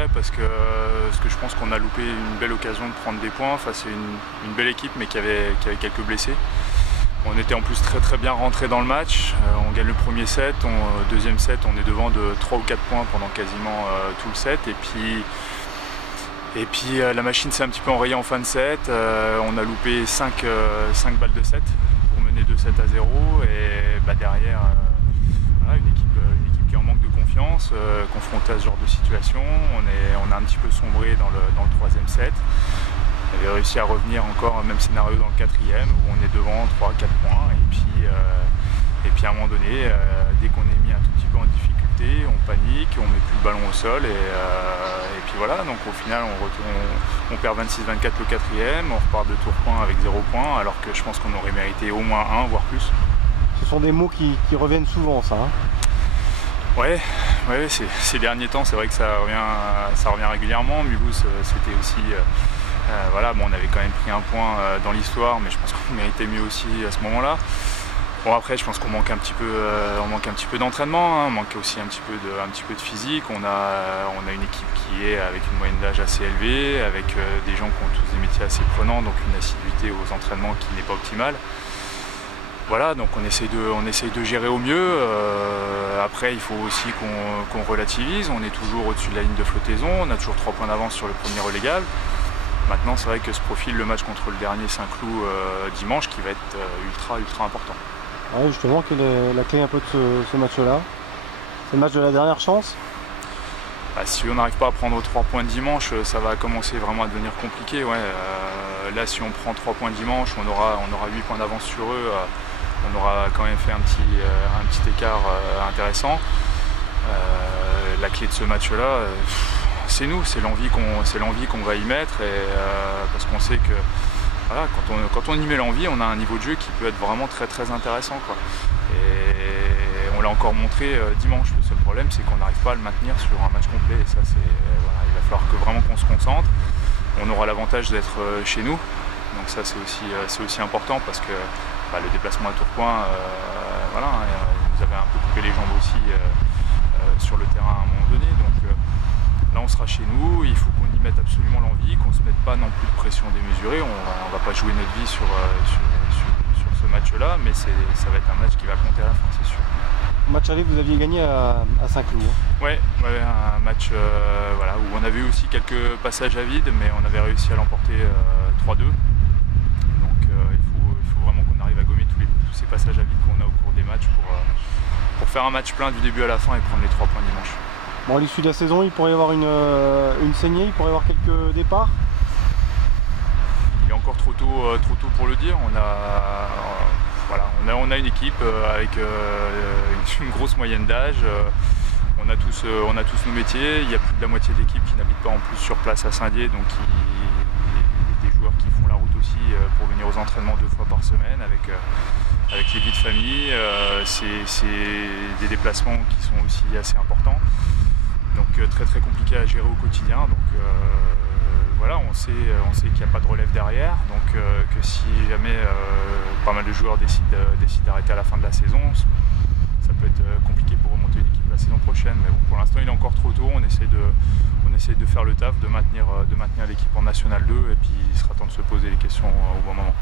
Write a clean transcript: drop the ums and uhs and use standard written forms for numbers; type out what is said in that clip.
regrets parce que je pense qu'on a loupé une belle occasion de prendre des points face à une belle équipe mais qui avait quelques blessés. On était en plus très bien rentré dans le match, on gagne le premier set, deuxième set on est devant de 3 ou 4 points pendant quasiment tout le set et puis la machine s'est un petit peu enrayée en fin de set, on a loupé 5 balles de set pour mener 2-7 à 0 et derrière voilà, une équipe qui est en manque de confiance, confrontée à ce genre de situation, on a un petit peu sombré dans le troisième set. On avait réussi à revenir encore, même scénario dans le quatrième, où on est devant 3-4 points. Et puis à un moment donné, dès qu'on est mis un tout petit peu en difficulté, on panique, on met plus le ballon au sol. Et puis voilà, donc au final, on perd 26-24 le quatrième, on repart de tour point avec 0 points, alors que je pense qu'on aurait mérité au moins 1, voire plus. Ce sont des mots qui reviennent souvent, ça. Ouais, ces derniers temps, c'est vrai que ça revient régulièrement. Mulhouse, c'était aussi... voilà, bon, on avait quand même pris un point dans l'histoire, mais je pense qu'on méritait mieux aussi à ce moment-là. Bon, après, je pense qu'on manque un petit peu d'entraînement, hein, on manque aussi un petit peu de physique. On a une équipe qui est avec une moyenne d'âge assez élevée, avec des gens qui ont tous des métiers assez prenants, donc une assiduité aux entraînements qui n'est pas optimale. Voilà, donc on essaye de gérer au mieux. Après, il faut aussi qu'on relativise. On est toujours au-dessus de la ligne de flottaison, on a toujours 3 points d'avance sur le premier relégable. Maintenant, c'est vrai que se profile le match contre le dernier Saint-Cloud dimanche qui va être ultra important. Ouais, justement, quelle est la clé un peu de ce match-là? C'est le match de la dernière chance? Si on n'arrive pas à prendre 3 points dimanche, ça va commencer vraiment à devenir compliqué. Ouais. Là, si on prend 3 points dimanche, on aura 8 points d'avance sur eux. On aura quand même fait un petit écart intéressant. La clé de ce match-là, c'est nous, c'est l'envie qu'on va y mettre, parce qu'on sait que voilà, quand on y met l'envie, on a un niveau de jeu qui peut être vraiment très intéressant, quoi. Et on l'a encore montré dimanche. Le seul problème, c'est qu'on n'arrive pas à le maintenir sur un match complet. Et ça, voilà, il va falloir vraiment qu'on se concentre. On aura l'avantage d'être chez nous, donc ça c'est aussi important parce que le déplacement à Tourcoing, voilà, il nous avait un peu coupé les jambes aussi sur le terrain à un moment donné. Donc là on sera chez nous, il faut qu'on y mette absolument l'envie, qu'on ne se mette pas non plus de pression démesurée. On ne va pas jouer notre vie sur ce match-là, mais ça va être un match qui va compter à la fin, c'est sûr. Au match aller, vous aviez gagné à Saint-Cloud. Ouais, un match voilà, où on avait eu aussi quelques passages à vide, mais on avait réussi à l'emporter 3-2. Donc il faut vraiment qu'on arrive à gommer tous ces passages à vide qu'on a au cours des matchs pour faire un match plein du début à la fin et prendre les 3 points dimanche. Bon, à l'issue de la saison, il pourrait y avoir une saignée, il pourrait y avoir quelques départs. Il est encore trop tôt pour le dire. On a une équipe avec une grosse moyenne d'âge. On a tous nos métiers. Il y a plus de la moitié de l'équipe qui n'habite pas en plus sur place à Saint-Dié, donc des joueurs qui font la route aussi pour venir aux entraînements 2 fois par semaine avec les vies de famille. C'est des déplacements qui sont aussi assez importants. Donc très compliqué à gérer au quotidien. Donc voilà, on sait qu'il n'y a pas de relève derrière, donc que si jamais pas mal de joueurs décident d'arrêter à la fin de la saison, ça peut être compliqué pour remonter une équipe la saison prochaine. Mais bon, pour l'instant il est encore trop tôt, on essaie de faire le taf, de maintenir l'équipe en National 2 et puis il sera temps de se poser les questions au bon moment.